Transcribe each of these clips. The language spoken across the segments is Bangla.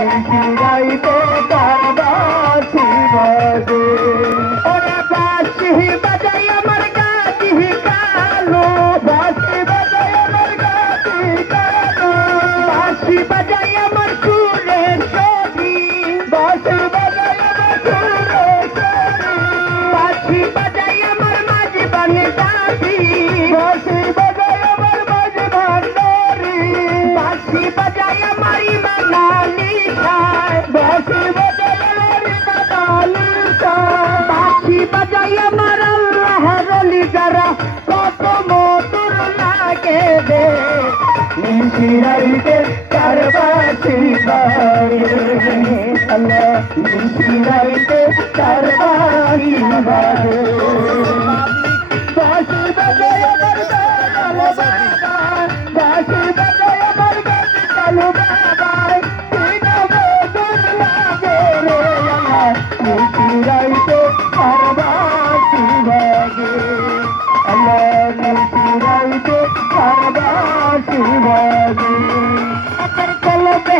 নিশিরাইতে তার বাঁশি বাজে ওরা বাঁশি বাজাই আমার গাছি কালো বাঁশি বাজাই আমার গাছি কালো বাঁশি বাজাই আমার সুরের ছবি বাঁশি বাজাই আমার সুরের ছবি বাঁশি বাজাই আমার মাঝে বাঙে দাবি বাঁশি বাজাই আমার মাঝে ভান্ডারি বাঁশি বাজাই আমার ইমানা নিশায় বাঁশি বাজাই আমার ইমানা নিশায় বাঁশি বাজাই আমার আল্লাহর ওলি যারা কত মধুর লাগে রে নিশিরাইতে তার বাঁশি বাজে আল্লাহ নিশিরাইতে তার বাঁশি বাজে বাঁশি বাজাই আমার কালো বাবা বাঁশি বাজাই আমার কালো বাবা তিন মধুর লাগে রে আল্লাহ নিশিরাইতে তার বাঁশি বাজে আল্লাহ নিশিরাইতে তার বাঁশি বাজে কলবে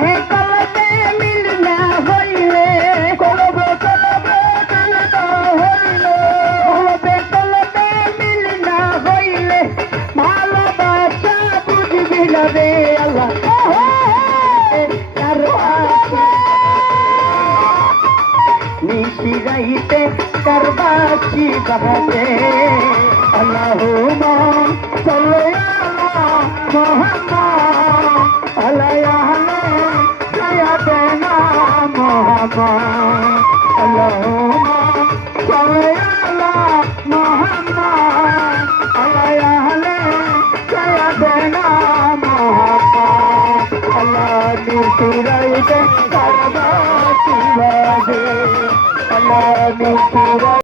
মিলনা হইলে কলবে মিলনা হইলে কলবে মিলনা হইলে ভালোবাসা বুঝবি না রে আল্লাহ নিশিরাইতে তার বাঁশি বাজে আল্লাহুম্মা সাল্লি আলা মুহাম্মাদ আলাইহি সাইয়্যিদানা মুহাম্মাদ আল্লাহুম্মা সাল্লি আলা মুহাম্মাদ আলাইহি সাইয়্যিদানা মুহাম্মাদ আল্লাহ নিশিরাইতে তার বাঁশি বাজে আল্লাহ নিশিরাইতে